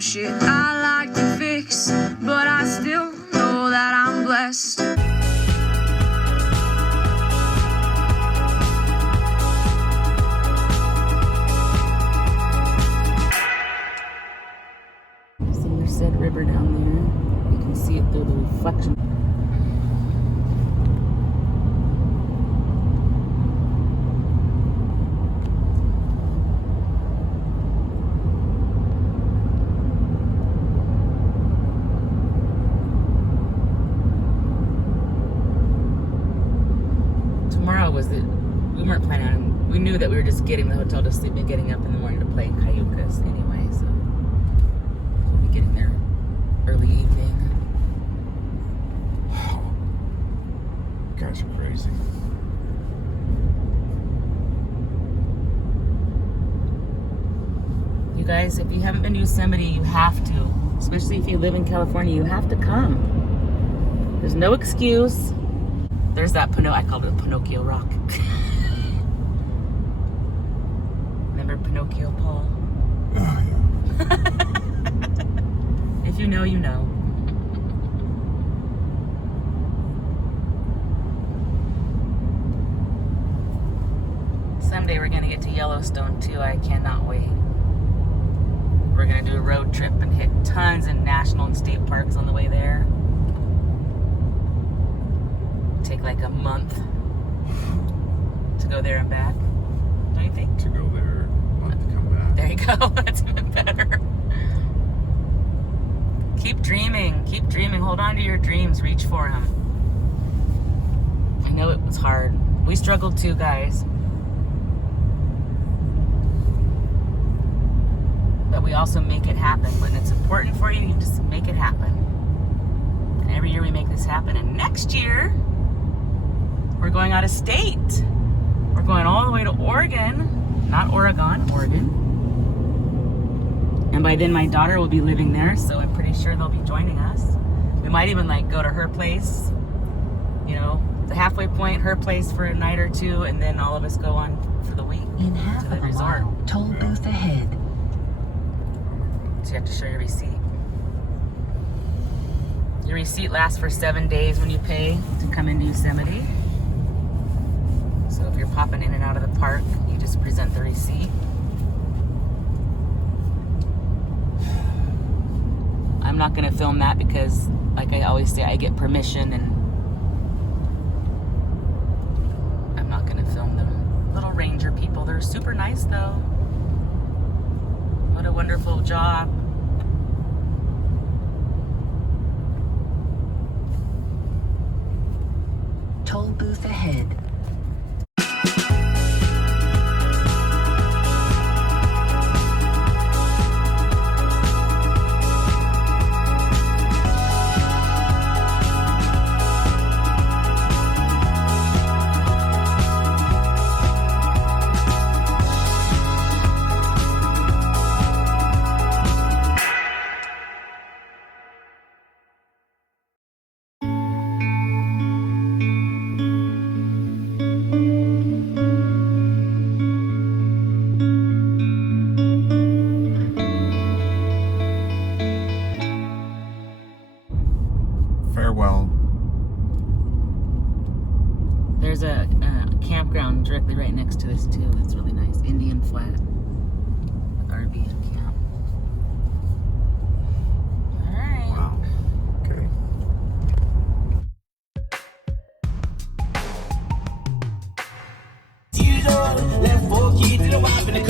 some shit I like to fix, but I still know that I'm blessed. There's the Merced River down there. You can see it through the reflection. Tomorrow was it? We weren't planning on. We knew that we were just getting the hotel to sleep and getting up in the morning to play Cayucas anyway. So we'll be getting there early evening. Guys are crazy. You guys, if you haven't been to Yosemite, you have to. Especially if you live in California, you have to come. There's no excuse. There's that I called it Pinocchio Rock. Remember Pinocchio, Paul? Oh, yeah. If you know, you know. Someday we're gonna get to Yellowstone too. I cannot wait. We're gonna do a road trip and hit tons of national and state parks on the way there. Take like a month to go there and back. Don't you think? To go there, a month to come back. There you go. That's even better. Keep dreaming. Keep dreaming. Hold on to your dreams. Reach for them. I know it was hard. We struggled too, guys. But we also make it happen. When it's important for you, you just make it happen. And every year we make this happen. And next year, we're going out of state. We're going all the way to Oregon. Not Oregon, Oregon. And by then my daughter will be living there, so I'm pretty sure they'll be joining us. We might even like go to her place, you know, the halfway point, her place for a night or two, and then all of us go on for the week In half to the of a resort. mile, toll booth ahead. So you have to show your receipt. Your receipt lasts for 7 days when you pay to come into Yosemite. So if you're popping in and out of the park, you just present the receipt. I'm not gonna film that because, like I always say, I get permission and I'm not gonna film them. Little ranger people, they're super nice though. What a wonderful job. Toll booth ahead. Farewell. There's a campground directly right next to this too. That's really nice. Indian Flat RV and camp. All right. Wow. Okay.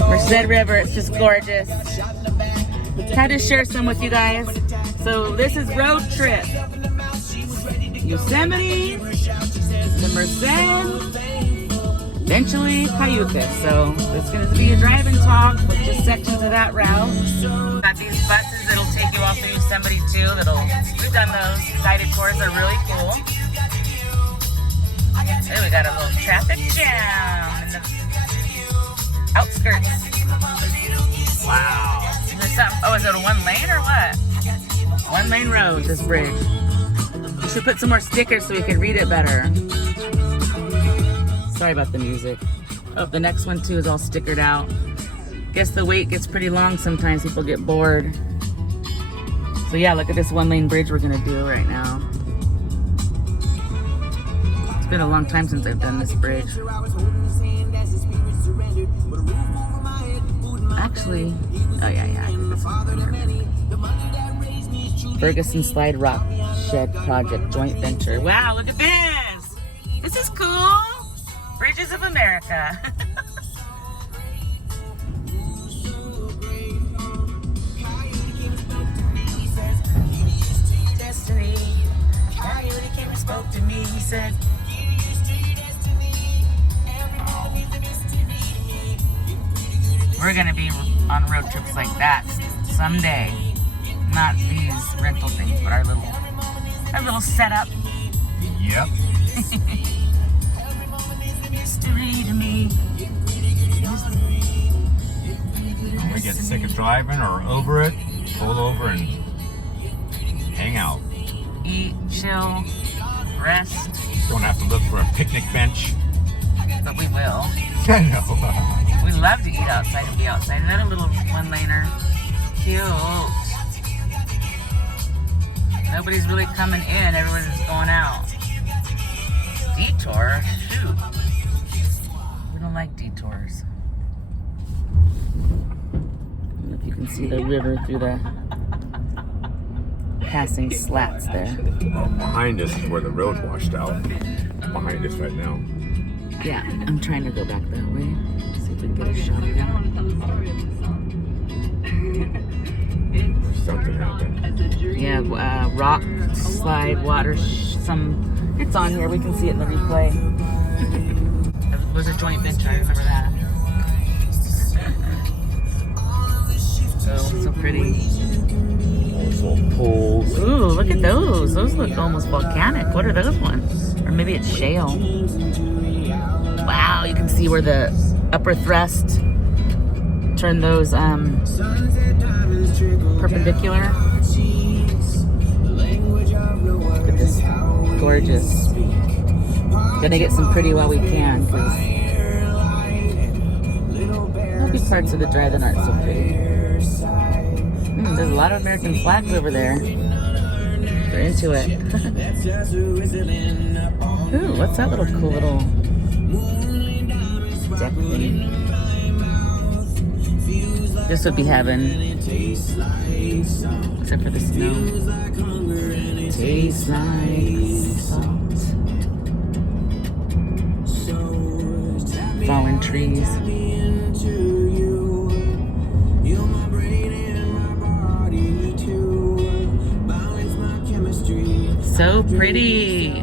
Merced River, it's just gorgeous. Had to share some with you guys. So this is road trip. Yosemite, the Merced, eventually Cayucas. So it's going to be a drive and talk with just sections of that route. Got these buses that'll take you off to Yosemite too. We've done those. Guided tours are really cool. Hey, we got a little traffic jam in the outskirts. Wow. Is there something? Oh, is it a one lane or what? One lane road, this bridge. We should put some more stickers so we can read it better. Sorry about the music. Oh, the next one too is all stickered out. Guess the wait gets pretty long sometimes. People get bored. So yeah, look at this one-lane bridge we're gonna do right now. It's been a long time since I've done this bridge. Actually, oh yeah, I did this one. Ferguson Slide Rock Shed Project Joint Venture. Wow, look at this! This is cool! Bridges of America. Destiny. Coyote came and spoke to me. He said, we're gonna be on road trips like that someday. Not these rental things, but our little setup. Yep. Mystery to me. When we get sick of driving or over it, pull over and hang out. Eat, chill, rest. Don't have to look for a picnic bench. But we will. I know. We love to eat outside and be outside. Another little one-laner. Cute. Nobody's really coming in. Everyone's going out. Detour? Shoot. We don't like detours. I don't know if you can see the river through the passing slats there. Well, behind us is where the road washed out. Behind us right now. Yeah, I'm trying to go back that way. See if we can get a shot of that. Something happened. Yeah, rock, slide, water, it's on here. We can see it in the replay. It was a joint venture, I remember that. So pretty. Also pools. Ooh, look at those. Those look almost volcanic. What are those ones? Or maybe it's shale. Wow, you can see where the upper thrust turned those perpendicular. Look at this, gorgeous. Gonna get some pretty while we can, because there'll be parts of the drive that aren't so pretty. There's a lot of American flags over there. They're into it. Ooh, what's that little cool little deck thing? This would be heaven, except for the snow. Tastes like salt. Fallen trees. So pretty.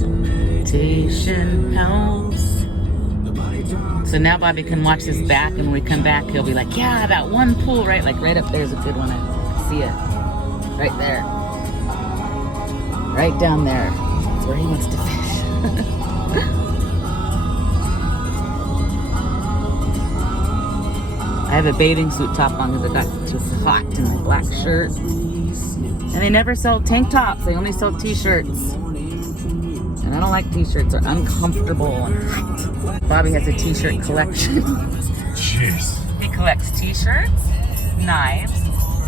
Meditation helps. So now Bobby can watch this back, and when we come back, he'll be like, yeah, that one pool, right? Like right up there's a good one. I see it. Right there. Right down there. That's where he wants to fish. I have a bathing suit top on because it got too hot in my black shirt. And they never sell tank tops. They only sell t-shirts. And I don't like t-shirts. They're uncomfortable and hot. Bobby has a t-shirt collection. Jeez. He collects t-shirts, knives,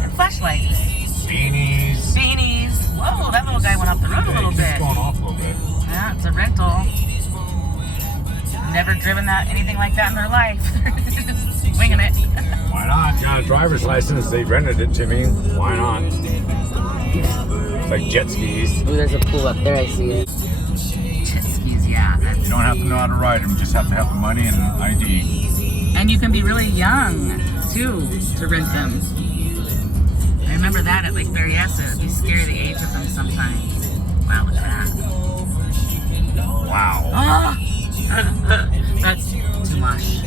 and flashlights. Beanies. Beanies. Whoa, that little guy went off the road a little bit. He's going off a little bit. Yeah, it's a rental. Never driven anything like that in their life. Winging it. Why not? Got a driver's license. They rented it to me. Why not? It's like jet skis. Ooh, there's a pool up there. I see it. Jet skis, yeah. You don't have to know how to ride them. You just have to have the money and ID. And you can be really young, too, to rent them. I remember that at Lake Berryessa. It'd be scary the age of them sometimes. Wow, look at that. Wow. Oh! That's too much.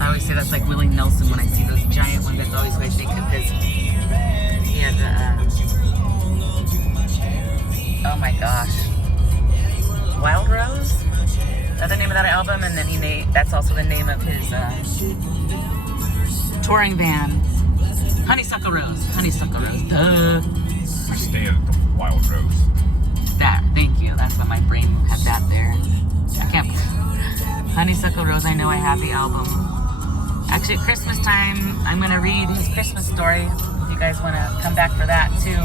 I always say that's like Willie Nelson when I see those giant ones. That's always what I think of his. He had oh my gosh. Wild Rose? That's the name of that album, and then that's also the name of his touring van. Honeysuckle Rose. Honeysuckle Rose. Duh. I stay at the Wild Rose. That, thank you. That's what my brain had that there. I can't. Honeysuckle Rose, I know I have the album. Actually, at Christmas time, I'm going to read his Christmas story. If you guys want to come back for that too.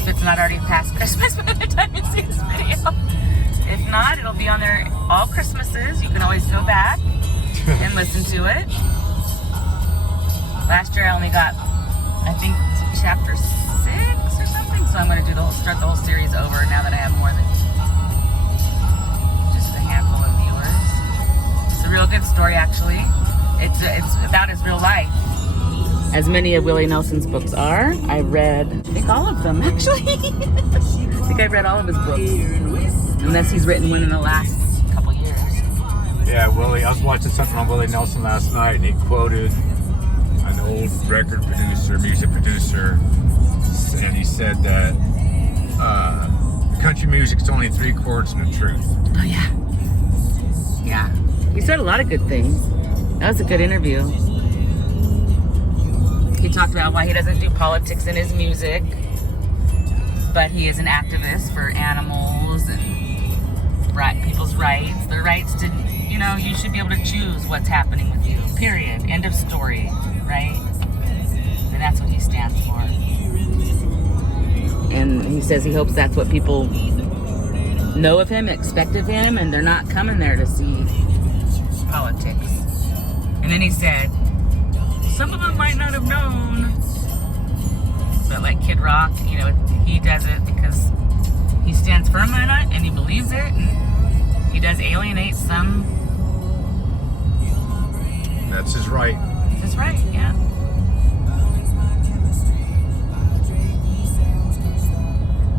If it's not already past Christmas by the time you see this video. If not, it'll be on there all Christmases. You can always go back and listen to it. Last year I only got, I think, to chapter 6 or something. So I'm going to start the whole series over now that I have more than just a handful of viewers. It's a real good story, actually. It's about his real life. As many of Willie Nelson's books are. I read, I think, all of them, actually. I think I've read all of his books. Unless he's written one in the last couple years. Yeah, Willie, I was watching something on Willie Nelson last night, and he quoted an old record producer, music producer, and he said that country music's only 3/4 of the truth. Oh, yeah. Yeah. He said a lot of good things. That was a good interview. He talked about why he doesn't do politics in his music, but he is an activist for animals and people's rights. Their rights to, you should be able to choose what's happening with you. Period. End of story. Right? And that's what he stands for. And he says he hopes that's what people know of him, expect of him, and they're not coming there to see politics. And then he said, some of them might not have known, but like Kid Rock, he does it because he stands firm on it and he believes it, and he does alienate some. That's his right. That's right, yeah.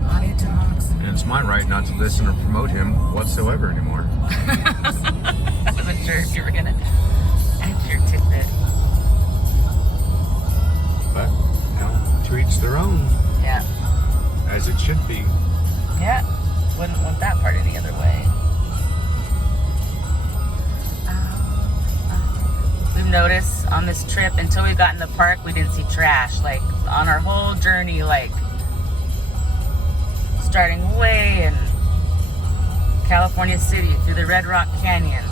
Body talks. And it's my right not to listen or promote him whatsoever anymore. I wasn't sure if you were gonna add your tidbit. But, to each their own. Yeah. As it should be. Yeah. Wouldn't want that part any other way. We've noticed on this trip, until we got in the park, we didn't see trash. Like, on our whole journey, like, starting way in California City, through the Red Rock Canyon,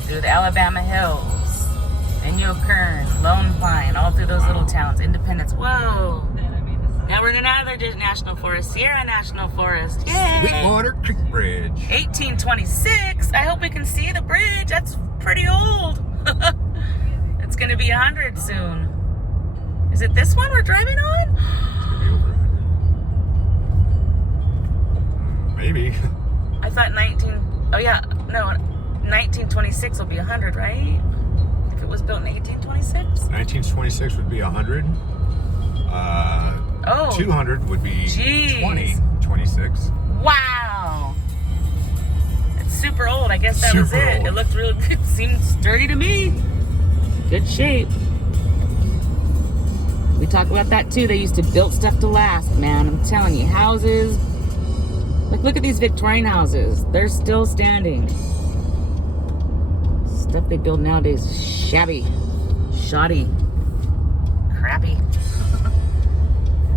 through the Alabama Hills, Inyo Kern, Lone Pine, all through those little towns, Independence. Whoa! Now we're in another national forest, Sierra National Forest. Yay! Sweetwater Creek Bridge. 1826. I hope we can see the bridge. That's pretty old. It's gonna be 100 soon. Is it this one we're driving on? Maybe. I thought 1926 will be 100, right? If it was built in 1826? 1926 would be 100. 200 would be 2026. Wow. It's super old. I guess that was Super it. old. It looked real good. Seemed sturdy to me. Good shape. We talk about that too. They used to build stuff to last, man. I'm telling you, houses. Like, look at these Victorian houses. They're still standing. Stuff they build nowadays is shabby, shoddy, crappy.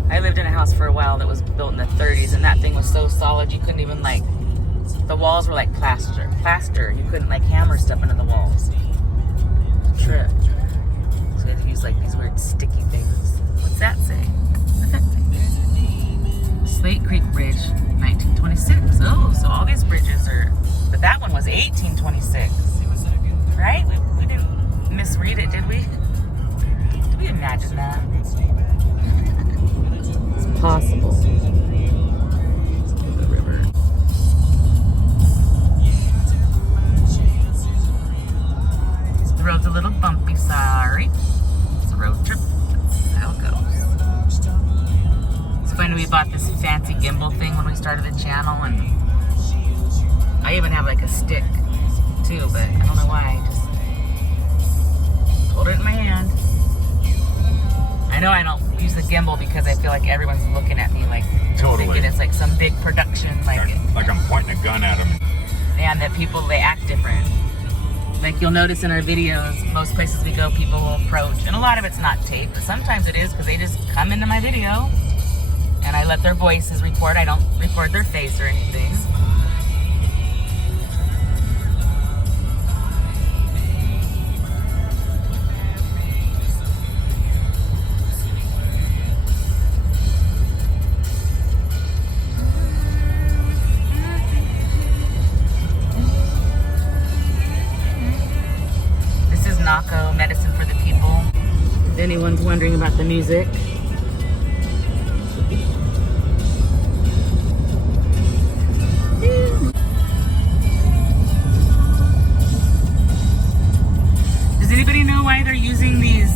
I lived in a house for a while that was built in the 30s, and that thing was so solid you couldn't even, like, the walls were like plaster. You couldn't, like, hammer stuff into the walls. Trip. So they use, like, these weird sticky things. What's that say? What's that say? Slate Creek Bridge, 1926. Oh, so all these bridges are, but that one was 1826. Right? We didn't misread it, did we? Did we imagine that? It's possible. The river. The road's a little bumpy, sorry. It's a road trip. That's how it goes. It's funny, we bought this fancy gimbal thing when we started the channel, and I even have like a stick too, but I don't know why. I just hold it in my hand. I know I don't use the gimbal because I feel like everyone's looking at me like Totally. thinking it's like some big production, like I'm pointing a gun at him. and that people, they act different. Like, you'll notice in our videos, most places we go, people will approach, and a lot of it's not taped, but sometimes it is because they just come into my video and I let their voices record. I don't record their face or anything. Naco, medicine for the people. If anyone's wondering about the music. Does anybody know why they're using these,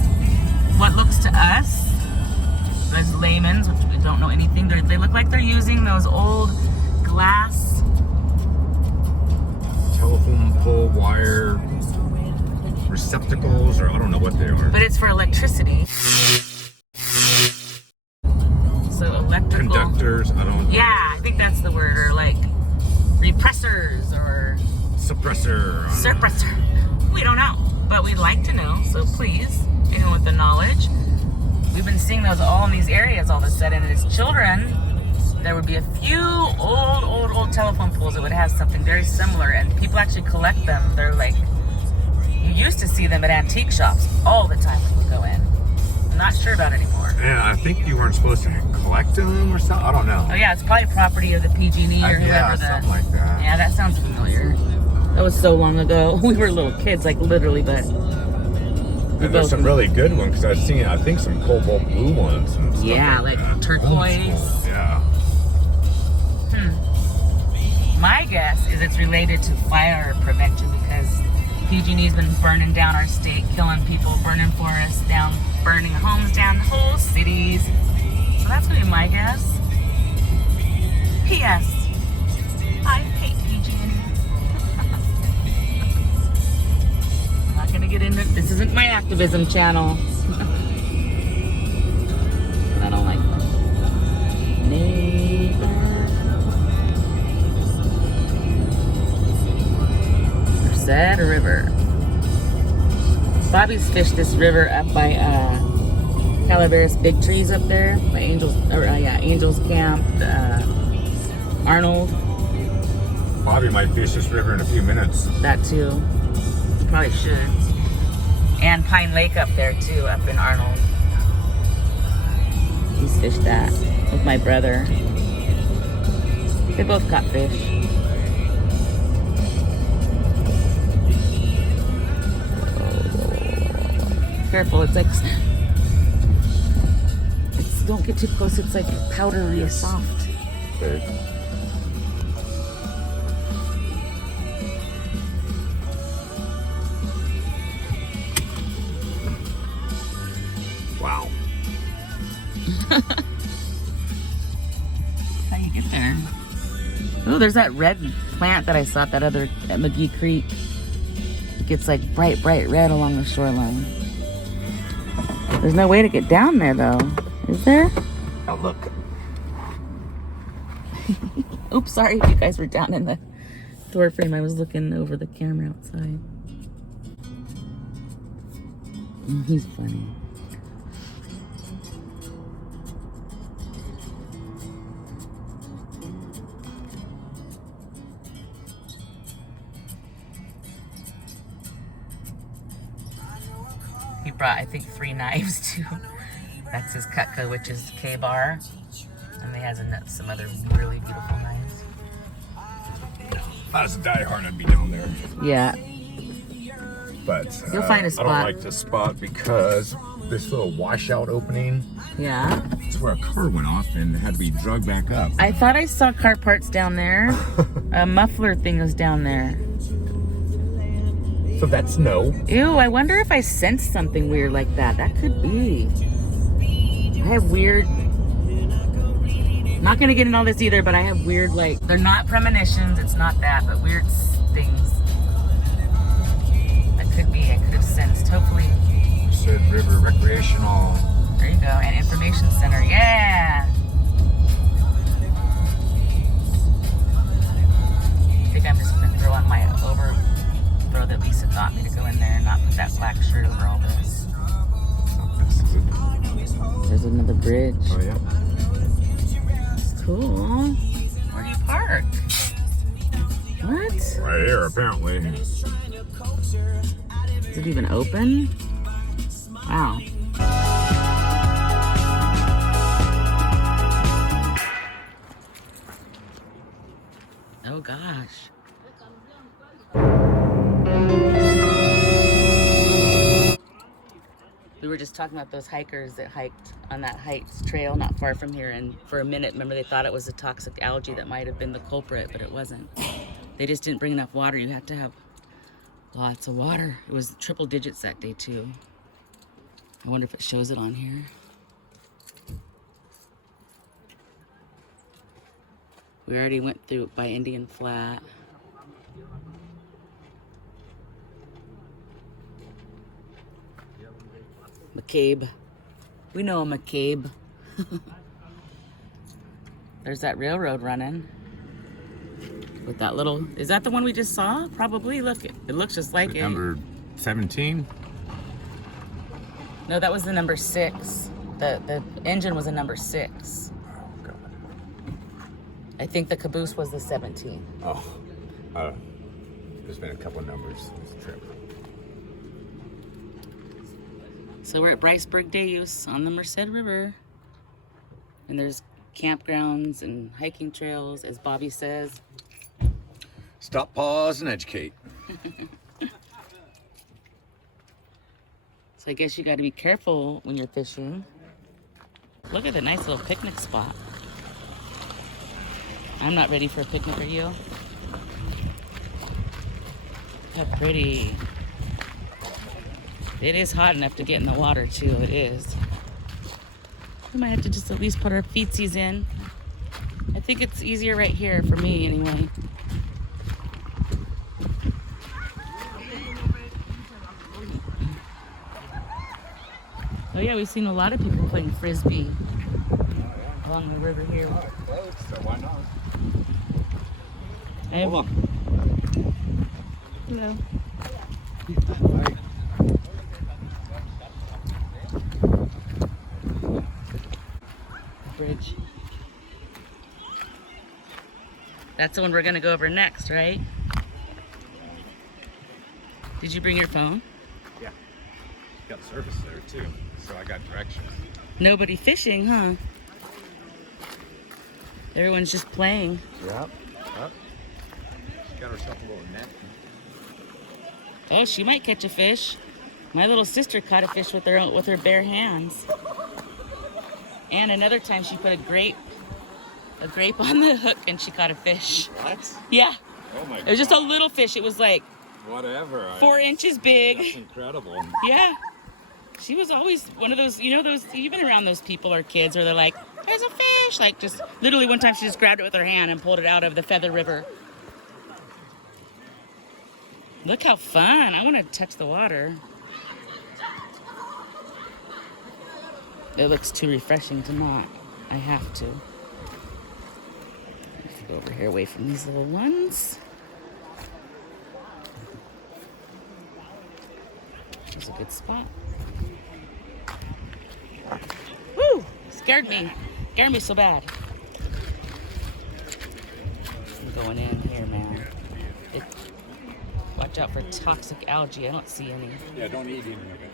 what looks to us, as laymen, which we don't know anything, they look like they're using those old glass telephone pole wire receptacles, or I don't know what they are. but it's for electricity. So electrical Conductors, I don't know. Yeah, I think that's the word, or like repressors or Suppressor. suppressor. We don't know, but we'd like to know. So please, anyone with the knowledge. We've been seeing those all in these areas all of a sudden. And as children, there would be a few old telephone poles that would have something very similar, and people actually collect them. They're like, you used to see them at antique shops all the time when you go in. I'm not sure about it anymore. And I think you weren't supposed to collect them or something. I don't know. Oh yeah, it's probably property of the PG&E or whoever. Yeah, something like that. Yeah, that sounds familiar. That was so long ago. We were little kids, like literally, but. And there's some really good ones, because I've seen, I think, some cobalt blue ones and stuff. Yeah, like that. turquoise. Yeah. My guess is it's related to fire prevention, because PG&E's been burning down our state, killing people, burning forests down, burning homes down, whole cities. So that's gonna be my guess. P.S. I hate PG&E. I'm not gonna get into this. Isn't my activism channel. I don't like them. Merced River. Bobby's fished this river up by Calaveras Big Trees up there by Angels, Angels Camp, Arnold. Bobby might fish this river in a few minutes. That too. Probably should. And Pine Lake up there too, up in Arnold. He's fished that with my brother. They both caught fish. Careful, it's like, don't get too close, it's like powdery soft. Okay. Wow. How you get there? Oh, there's that red plant that I saw at McGee Creek. It gets like bright red along the shoreline. There's no way to get down there though, is there? Oh, look. Oops, sorry if you guys were down in the door frame. I was looking over the camera outside. He's funny. He brought, I think, 3 knives too. That's his Cutco, which is K-bar. And he has some other really beautiful knives. If I was a diehard, I'd be down there. Yeah. But You'll find a spot. I don't like this spot because this little washout opening. Yeah. It's where a car went off and had to be dragged back up. I thought I saw car parts down there. A muffler thing was down there. So that's no. Ew, I wonder if I sensed something weird like that. That could be. I have weird... Not gonna get into all this either, but I have weird, like... They're not premonitions, it's not that, but weird things. That could be, I could have sensed. Hopefully... Merced River Recreational. There you go, and Information Center, yeah! I think I'm just gonna throw on my overthrow that Lisa got me to go in there and not put that black shirt over all this. There's another bridge. Oh, yeah. Cool. Where do you park? What? Right here, apparently. Is it even open? Wow. Oh gosh. were just talking about those hikers that hiked on that Heights trail not far from here, and for a minute, remember, they thought it was a toxic algae that might have been the culprit, but it wasn't. They just didn't bring enough water. You had to have lots of water. It was triple digits that day too. I wonder if it shows it on here. We already went through by Indian Flat. McCabe. We know a McCabe. There's that railroad running. With that little, is that the one we just saw? Probably. Look, it looks just like it. Number 17? No, that was the number 6. The engine was a number 6. Oh, God. I think the caboose was the 17. Oh. There's been a couple numbers this trip. So we're at Bryceburg Deus on the Merced River. And there's campgrounds and hiking trails, as Bobby says. Stop, pause, and educate. So I guess you got to be careful when you're fishing. Look at the nice little picnic spot. I'm not ready for a picnic, are you? How pretty. It is hot enough to get in the water too, it is. We might have to just at least put our feetsies in. I think it's easier right here for me anyway. Oh yeah, we've seen a lot of people playing frisbee along the river here. Close, so why not? Hold on. Hello. Bridge. That's the one we're gonna go over next, right? Did you bring your phone? Yeah. Got service there too, so I got directions. Nobody fishing, huh? Everyone's just playing. Yep. She got herself a little net. Oh, she might catch a fish. My little sister caught a fish with her bare hands. And another time she put a grape on the hook and she caught a fish. What? Yeah. Oh my God. It was just a little fish. It was like Whatever. 4 inches big. That's incredible. Yeah. She was always one of those, you've been around those people or kids where they're like, there's a fish. Like just literally one time she just grabbed it with her hand and pulled it out of the Feather River. Look how fun. I want to touch the water. It looks too refreshing to not. I have to. Let's go over here away from these little ones. That's a good spot. Woo! Scared me. Scared me so bad. I'm going in here, man. Watch out for toxic algae. I don't see any. Yeah, don't eat any of it.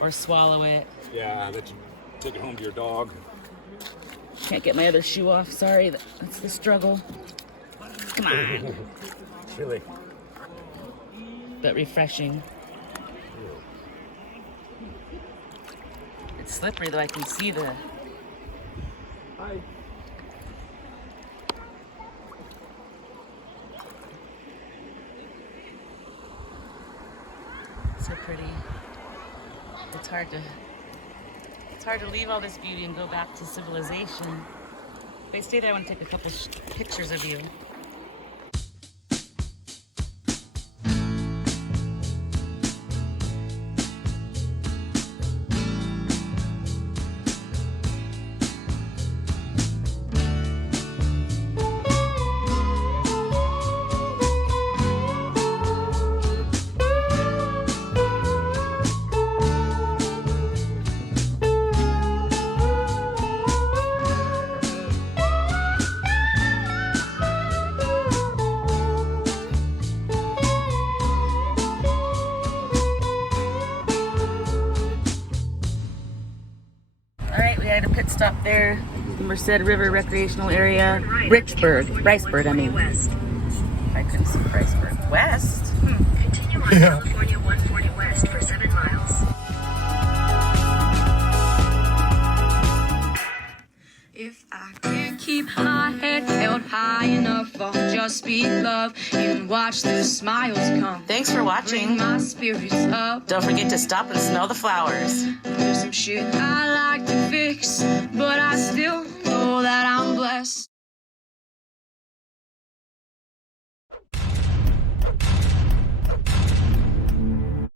Or swallow it. Yeah, that you take it home to your dog. Can't get my other shoe off. Sorry, that's the struggle. Come on. Chilly. But refreshing. It's slippery though. I can see the. Hi. So pretty. It's hard to leave all this beauty and go back to civilization. If I stay there, I want to take a couple pictures of you. Stop there, the Merced River recreational area, Bryceburg, I mean. West. I couldn't see Bryceburg. West? Continue on California 140 West for 7 miles. I can't keep my head held high enough. I'll just be love and watch the smiles come. Thanks for watching. Bring my spirits up. Don't forget to stop and smell the flowers. There's some shit